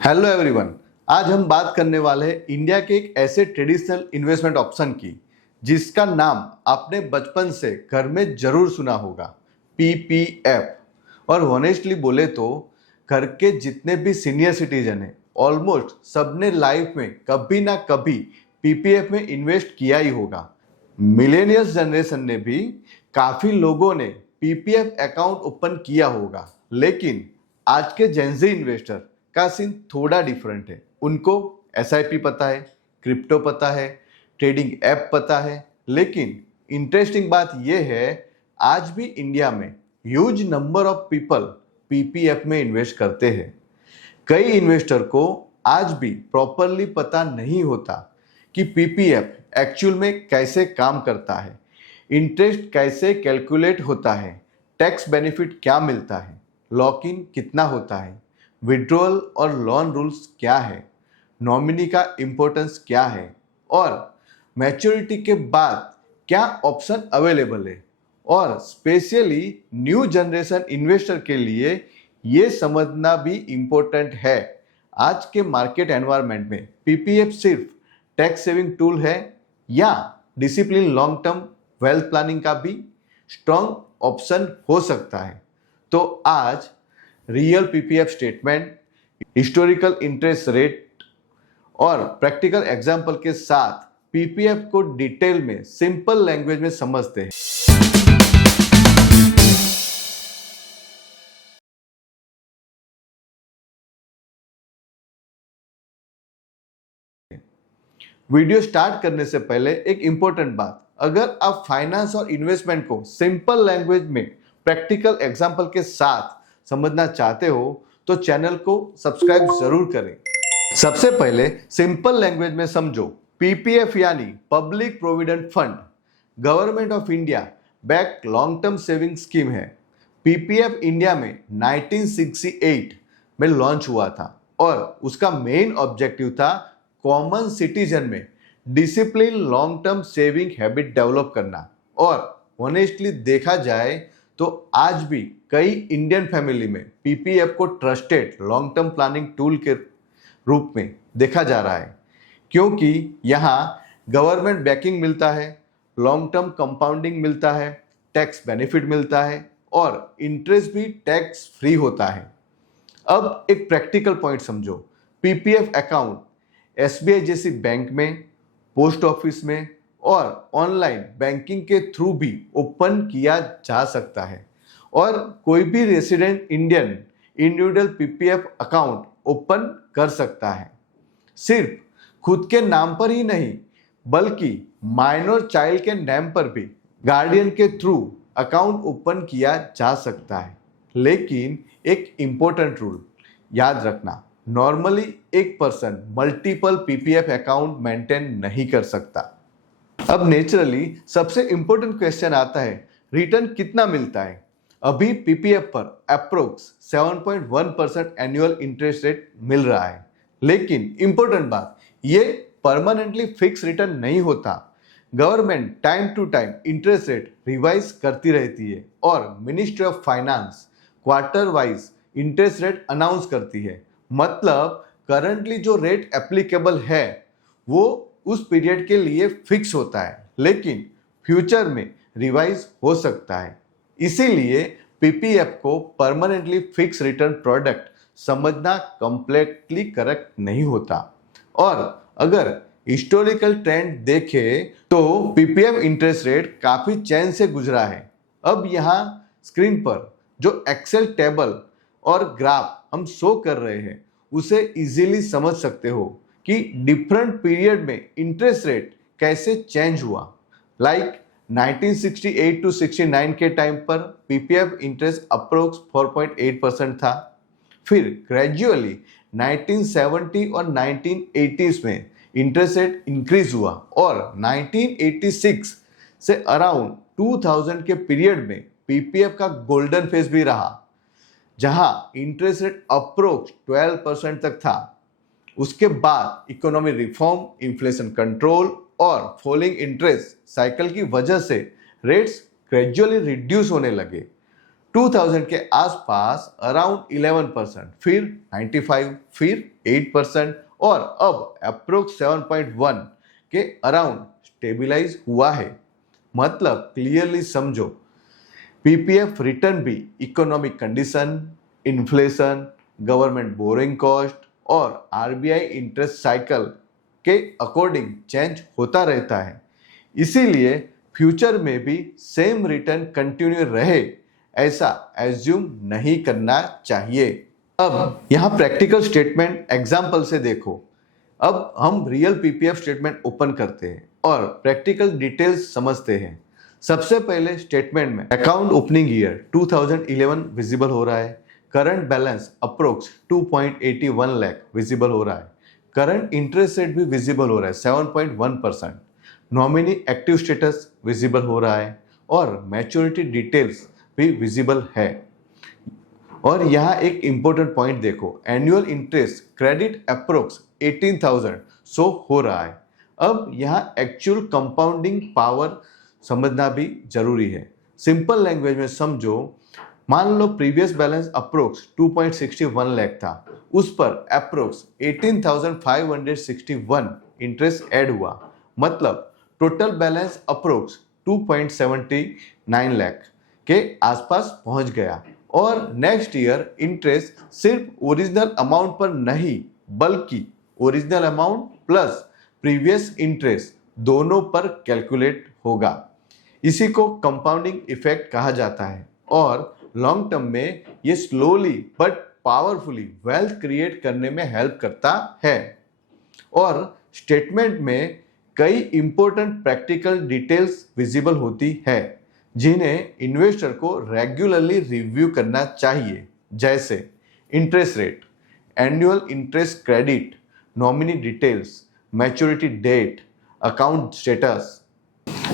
Hello everyone. आज हम बात करने वाले हैं इंडिया के एक ऐसे ट्रेडिशनल इन्वेस्टमेंट ऑप्शन की जिसका नाम आपने बचपन से घर में जरूर सुना होगा, पीपीएफ। और ऑनेस्टली बोले तो घर के जितने भी सीनियर सिटीजन हैं ऑलमोस्ट सबने लाइफ में कभी ना कभी पीपीएफ में इन्वेस्ट किया ही होगा। मिलेनियल्स जनरेशन ने भी काफ़ी लोगों ने पीपीएफ अकाउंट ओपन किया होगा, लेकिन आज के जेनजी इन्वेस्टर का सीन थोड़ा डिफरेंट है। उनको एसआईपी पता है, क्रिप्टो पता है, ट्रेडिंग ऐप पता है, लेकिन इंटरेस्टिंग बात यह है आज भी इंडिया में huge number of people PPF में इन्वेस्ट करते हैं। कई इन्वेस्टर को आज भी प्रॉपरली पता नहीं होता कि पीपीएफ एक्चुअल में कैसे काम करता है, इंटरेस्ट कैसे कैलकुलेट होता है, टैक्स बेनिफिट क्या मिलता है, लॉक इन कितना होता है, विड्रॉल और लोन रूल्स क्या है, नॉमिनी का इम्पोर्टेंस क्या है और मैच्योरिटी के बाद क्या ऑप्शन अवेलेबल है। और स्पेशली न्यू जनरेशन इन्वेस्टर के लिए ये समझना भी इम्पोर्टेंट है। आज के मार्केट एनवायरनमेंट में पीपीएफ सिर्फ टैक्स सेविंग टूल है या discipline long term wealth planning का भी स्ट्रॉन्ग ऑप्शन हो सकता है। तो आज real PPF statement, historical interest rate और प्रैक्टिकल एग्जाम्पल के साथ पीपीएफ को डिटेल में सिंपल लैंग्वेज में समझते हैं। वीडियो स्टार्ट करने से पहले एक इंपॉर्टेंट बात, अगर आप फाइनेंस और इन्वेस्टमेंट को सिंपल लैंग्वेज में प्रैक्टिकल एग्जाम्पल के साथ समझना चाहते हो तो चैनल को सब्सक्राइब जरूर करें। सबसे पहले सिंपल लैंग्वेज में समझो, पीपीएफ यानी public provident fund, government of India back long term saving scheme है। पीपीएफ इंडिया में 1968 में लॉन्च हुआ था और उसका मेन ऑब्जेक्टिव था कॉमन सिटीजन में discipline long term saving habit develop करना। और ऑनेस्टली देखा जाए तो आज भी कई इंडियन फैमिली में पीपीएफ को trusted long term planning tool के रूप में देखा जा रहा है, क्योंकि यहाँ गवर्नमेंट बैकिंग मिलता है, लॉन्ग टर्म कंपाउंडिंग मिलता है, टैक्स बेनिफिट मिलता है और इंटरेस्ट भी टैक्स फ्री होता है। अब एक प्रैक्टिकल पॉइंट समझो, पीपीएफ अकाउंट एसबीआई जैसी बैंक में, पोस्ट ऑफिस में और ऑनलाइन बैंकिंग के थ्रू भी ओपन किया जा सकता है और कोई भी resident Indian individual PPF account open कर सकता है। सिर्फ खुद के नाम पर ही नहीं बल्कि माइनर चाइल्ड के नाम पर भी गार्डियन के थ्रू अकाउंट ओपन किया जा सकता है। लेकिन एक इंपॉर्टेंट रूल याद रखना, नॉर्मली एक person multiple PPF account maintain नहीं कर सकता। अब नेचुरली सबसे इंपॉर्टेंट क्वेश्चन आता है, रिटर्न कितना मिलता है? अभी पीपीएफ पर अप्रोक्स 7.1% एनुअल इंटरेस्ट रेट मिल रहा है, लेकिन इंपॉर्टेंट बात, ये परमानेंटली फिक्स रिटर्न नहीं होता। Government time to time interest rate revise करती रहती है और ministry of finance quarter wise interest rate announce करती है। मतलब करंटली जो रेट एप्लीकेबल है वो उस पीरियड के लिए फिक्स होता है, लेकिन फ्यूचर में रिवाइज हो सकता है। इसीलिए पीपीएफ को परमानेंटली फिक्स रिटर्न प्रोडक्ट समझना कंप्लीटली करेक्ट नहीं होता। और अगर हिस्टोरिकल ट्रेंड देखें तो पीपीएफ इंटरेस्ट रेट काफी चेंज से गुजरा है। अब यहाँ स्क्रीन पर जो एक्सेल टेबल और ग्राफ हम शो कर रहे हैं उसे इजीली समझ सकते हो कि डिफरेंट पीरियड में इंटरेस्ट रेट कैसे चेंज हुआ। लाइक 1968 टू 69 के टाइम पर पीपीएफ इंटरेस्ट अप्रोक्स 4.8% था। फिर ग्रेजुअली 1970 और 1980s में इंटरेस्ट रेट इंक्रीज हुआ और 1986 से अराउंड 2000 के पीरियड में पीपीएफ का गोल्डन फेज भी रहा, जहां इंटरेस्ट रेट अप्रोक्स 12% तक था। उसके बाद इकोनॉमी रिफॉर्म, इन्फ्लेशन कंट्रोल और फॉलिंग इंटरेस्ट साइकिल की वजह से रेट्स ग्रेजुअली रिड्यूस होने लगे। 2000 के आसपास अराउंड 11%, फिर 95, फिर 8% और अब अप्रोक्स 7.1 के अराउंड स्टेबिलाइज हुआ है। मतलब क्लियरली समझो, पीपीएफ रिटर्न भी economic condition, inflation, government borrowing cost और आरबीआई इंटरेस्ट साइकिल के अकॉर्डिंग चेंज होता रहता है। इसीलिए फ्यूचर में भी सेम रिटर्न कंटिन्यू रहे ऐसा एज्यूम नहीं करना चाहिए। अब यहाँ प्रैक्टिकल स्टेटमेंट एग्जाम्पल से देखो। अब हम रियल पीपीएफ स्टेटमेंट ओपन करते हैं और प्रैक्टिकल डिटेल्स समझते हैं। सबसे पहले स्टेटमेंट में अकाउंट ओपनिंग ईयर 2011 विजिबल हो रहा है। Current balance approx 2.81 lakh visible हो रहा है। करंट इंटरेस्ट रेट भी विजिबल हो रहा है 7.1%। नॉमिनी एक्टिव स्टेटस विजिबल हो रहा है और मैच्योरिटी डिटेल्स भी विजिबल है। और यहाँ एक इंपॉर्टेंट पॉइंट देखो, annual interest credit approx 18,000 show हो रहा है। अब यहाँ एक्चुअल कंपाउंडिंग पावर समझना भी जरूरी है। सिंपल लैंग्वेज में समझो, मान लो प्रीवियस बैलेंस अप्रोक्स 2.61 लाख था, उस पर अप्रोक्स 18,561 इंटरेस्ट ऐड हुआ, मतलब टोटल बैलेंस अप्रोक्स 2.79 लाख के आसपास पहुंच गया। और नेक्स्ट ईयर इंटरेस्ट सिर्फ ओरिजिनल अमाउंट पर नहीं बल्कि original amount plus previous interest दोनों पर कैलकुलेट होगा। इसी को कंपाउंडिंग इफेक्ट कहा जाता है और लॉन्ग टर्म में ये slowly but powerfully wealth create करने में हेल्प करता है। और स्टेटमेंट में कई इंपॉर्टेंट प्रैक्टिकल डिटेल्स विजिबल होती है जिन्हें इन्वेस्टर को रेगुलरली रिव्यू करना चाहिए, जैसे interest rate, annual interest credit, nominee details, maturity date, account status.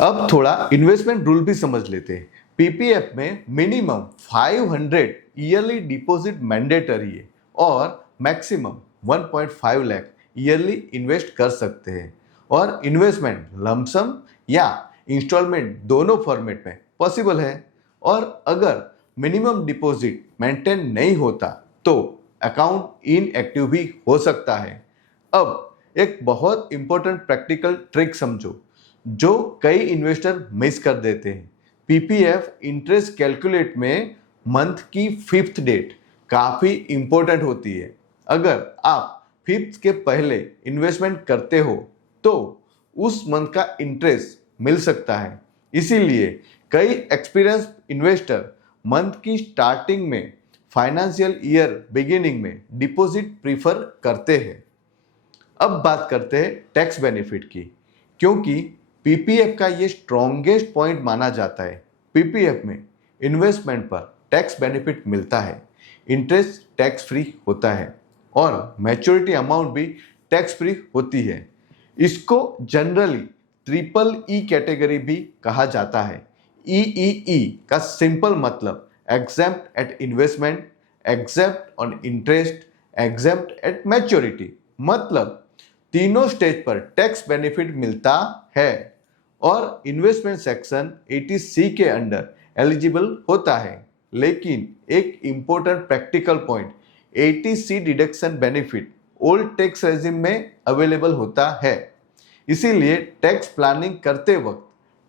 अब थोड़ा इन्वेस्टमेंट रूल भी समझ लेते हैं। पीपीएफ में मिनिमम 500 ईयरली डिपॉजिट मैंडेटरी है और मैक्सिमम 1.5 लाख ईयरली इन्वेस्ट कर सकते हैं। और इन्वेस्टमेंट लमसम या इंस्टॉलमेंट दोनों फॉर्मेट में पॉसिबल है। और अगर मिनिमम डिपॉजिट मेंटेन नहीं होता तो अकाउंट इनएक्टिव भी हो सकता है। अब एक बहुत इंपॉर्टेंट प्रैक्टिकल ट्रिक समझो जो कई इन्वेस्टर मिस कर देते हैं। पीपीएफ इंटरेस्ट कैलकुलेट में मंथ की 5th डेट काफ़ी इंपॉर्टेंट होती है। अगर आप 5th के पहले इन्वेस्टमेंट करते हो तो उस मंथ का इंटरेस्ट मिल सकता है। इसीलिए कई एक्सपीरियंस इन्वेस्टर मंथ की स्टार्टिंग में फाइनेंशियल ईयर बिगिनिंग में डिपॉजिट प्रीफर करते हैं। अब बात करते हैं टैक्स बेनिफिट की, क्योंकि पीपीएफ का ये स्ट्रॉन्गेस्ट पॉइंट माना जाता है। पीपीएफ में इन्वेस्टमेंट पर टैक्स बेनिफिट मिलता है, इंटरेस्ट टैक्स फ्री होता है और मैच्योरिटी अमाउंट भी टैक्स फ्री होती है। इसको जनरली ट्रिपल ई कैटेगरी भी कहा जाता है। ई का सिंपल मतलब exempt at investment, exempt on interest, exempt at maturity, मतलब तीनों स्टेज पर टैक्स बेनिफिट मिलता है। और इन्वेस्टमेंट सेक्शन 80C के अंडर एलिजिबल होता है। लेकिन एक important practical point, 80C deduction benefit old tax regime में अवेलेबल होता है। इसीलिए टैक्स प्लानिंग करते वक्त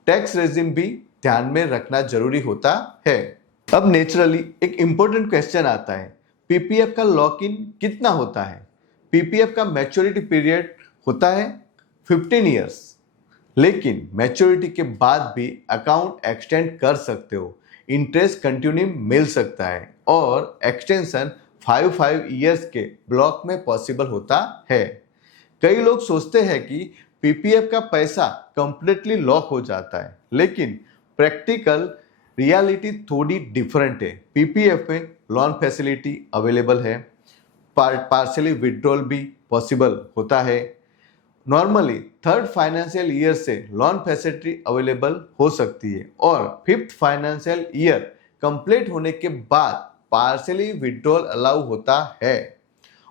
टैक्स रेजिम भी ध्यान में रखना जरूरी होता है। अब नेचुरली एक इंपॉर्टेंट क्वेश्चन आता है, पीपीएफ का लॉक इन कितना होता है? पीपीएफ का मैच्योरिटी पीरियड होता है 15 ईयर्स, लेकिन मैच्योरिटी के बाद भी अकाउंट एक्सटेंड कर सकते हो, इंटरेस्ट कंटिन्यू मिल सकता है और एक्सटेंशन 5 ईयर्स के ब्लॉक में पॉसिबल होता है। कई लोग सोचते हैं कि पीपीएफ का पैसा कंप्लीटली लॉक हो जाता है, लेकिन प्रैक्टिकल रियलिटी थोड़ी डिफरेंट है। पीपीएफ में लोन फैसिलिटी अवेलेबल है, पार्शियली विड्रॉल भी पॉसिबल होता है। नॉर्मली 3rd फाइनेंशियल ईयर से लोन फैसिलिटी अवेलेबल हो सकती है और 5th फाइनेंशियल ईयर कंप्लीट होने के बाद पार्शियली विड्रॉल अलाउ होता है।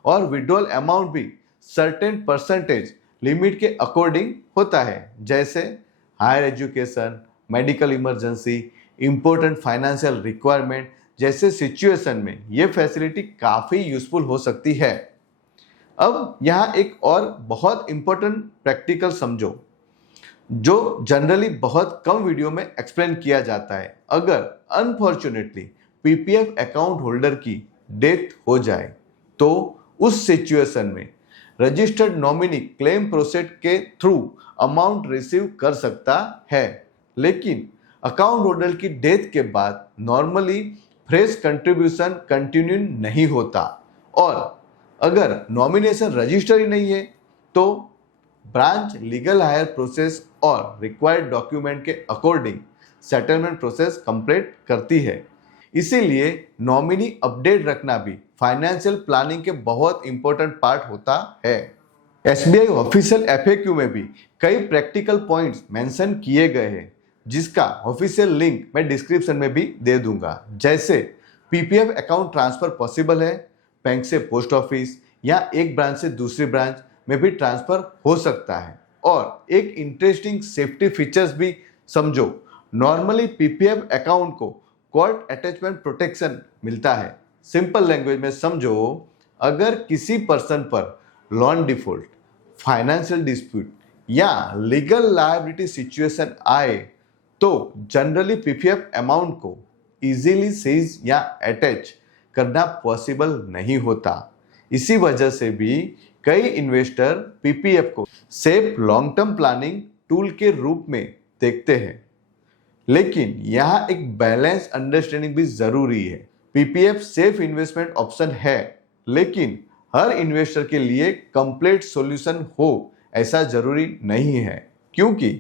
और विड्रॉल अमाउंट भी सर्टेन परसेंटेज लिमिट के अकॉर्डिंग होता है, जैसे higher education, medical emergency, important financial requirement जैसे सिचुएशन में ये फैसिलिटी काफ़ी यूजफुल हो सकती है। अब यहाँ एक और बहुत इंपॉर्टेंट प्रैक्टिकल समझो, जो जनरली बहुत कम वीडियो में एक्सप्लेन किया जाता है। अगर अनफॉर्चुनेटली पीपीएफ अकाउंट होल्डर की डेथ हो जाए तो उस सिचुएशन में रजिस्टर्ड नॉमिनी क्लेम प्रोसेस के थ्रू अमाउंट रिसीव कर सकता है, लेकिन अकाउंट होल्डर की डेथ के बाद नॉर्मली फ्रेश कंट्रीब्यूशन कंटिन्यू नहीं होता, और अगर नॉमिनेशन रजिस्टर ही नहीं है तो ब्रांच लीगल हायर प्रोसेस और रिक्वायर्ड डॉक्यूमेंट के अकॉर्डिंग सेटलमेंट प्रोसेस कंप्लीट करती है। इसीलिए नॉमिनी अपडेट रखना भी फाइनेंशियल प्लानिंग के बहुत इंपॉर्टेंट पार्ट होता है। एसबीआई ऑफिशियल एफएक्यू में भी कई प्रैक्टिकल पॉइंट्स मेंशन किए गए हैं, जिसका ऑफिशियल लिंक मैं डिस्क्रिप्शन में भी दे दूंगा। जैसे पीपीएफ अकाउंट ट्रांसफर पॉसिबल है, बैंक से पोस्ट ऑफिस या एक ब्रांच से दूसरी ब्रांच में भी ट्रांसफर हो सकता है। और एक इंटरेस्टिंग सेफ्टी फीचर्स भी समझो, नॉर्मली पीपीएफ अकाउंट को कोर्ट अटैचमेंट प्रोटेक्शन मिलता है। सिंपल लैंग्वेज में समझो, अगर किसी पर्सन पर लोन डिफॉल्ट, फाइनेंशियल डिस्प्यूट या लीगल लायबिलिटी सिचुएशन आए तो जनरली पीपीएफ अमाउंट को इजीली सीज या अटैच करना पॉसिबल नहीं होता। इसी वजह से भी कई इन्वेस्टर पीपीएफ को safe long term planning tool के रूप में देखते हैं, लेकिन यहाँ एक बैलेंस अंडरस्टैंडिंग भी जरूरी है। पीपीएफ सेफ इन्वेस्टमेंट ऑप्शन है, लेकिन हर इन्वेस्टर के लिए कंप्लीट सॉल्यूशन हो ऐसा जरूरी नहीं है, क्योंकि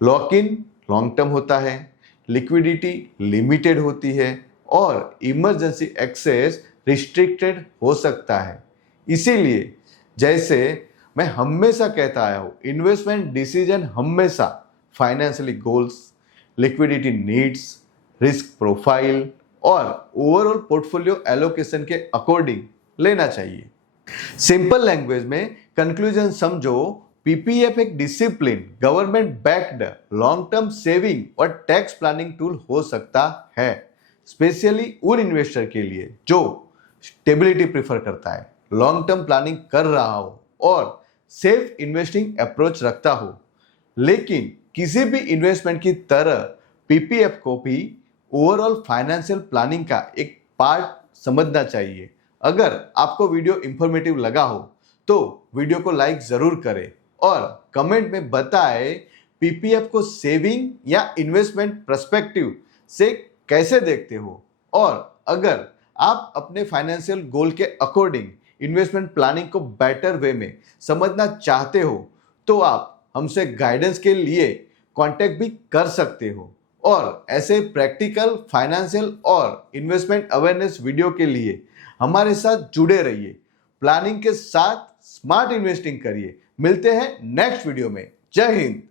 लॉक इन लॉन्ग टर्म होता है, लिक्विडिटी लिमिटेड होती है और इमरजेंसी एक्सेस रिस्ट्रिक्टेड हो सकता है। इसीलिए जैसे मैं हमेशा कहता आया हूँ, इन्वेस्टमेंट डिसीजन हमेशा financially goals, liquidity needs, risk profile और ओवरऑल पोर्टफोलियो एलोकेशन के अकॉर्डिंग लेना चाहिए। सिंपल लैंग्वेज में कंक्लूजन समझो, पीपीएफ एक discipline, government backed long term saving और टैक्स प्लानिंग टूल हो सकता है, स्पेशली उन इन्वेस्टर के लिए जो स्टेबिलिटी प्रेफर करता है, लॉन्ग टर्म प्लानिंग कर रहा हो और सेफ इन्वेस्टिंग अप्रोच रखता हो। लेकिन किसी भी इन्वेस्टमेंट की तरह पीपीएफ को भी ओवरऑल फाइनेंशियल प्लानिंग का एक पार्ट समझना चाहिए। अगर आपको वीडियो इंफॉर्मेटिव लगा हो तो वीडियो को लाइक जरूर करें और कमेंट में बताएं पीपीएफ को सेविंग या इन्वेस्टमेंट पर्सपेक्टिव से कैसे देखते हो, और अगर आप अपने फाइनेंशियल गोल के अकॉर्डिंग इन्वेस्टमेंट प्लानिंग को बेटर वे में समझना चाहते हो तो आप हमसे गाइडेंस के लिए कांटेक्ट भी कर सकते हो। और ऐसे प्रैक्टिकल फाइनेंशियल और इन्वेस्टमेंट अवेयरनेस वीडियो के लिए हमारे साथ जुड़े रहिए। प्लानिंग के साथ स्मार्ट इन्वेस्टिंग करिए। मिलते हैं नेक्स्ट वीडियो में। जय हिंद।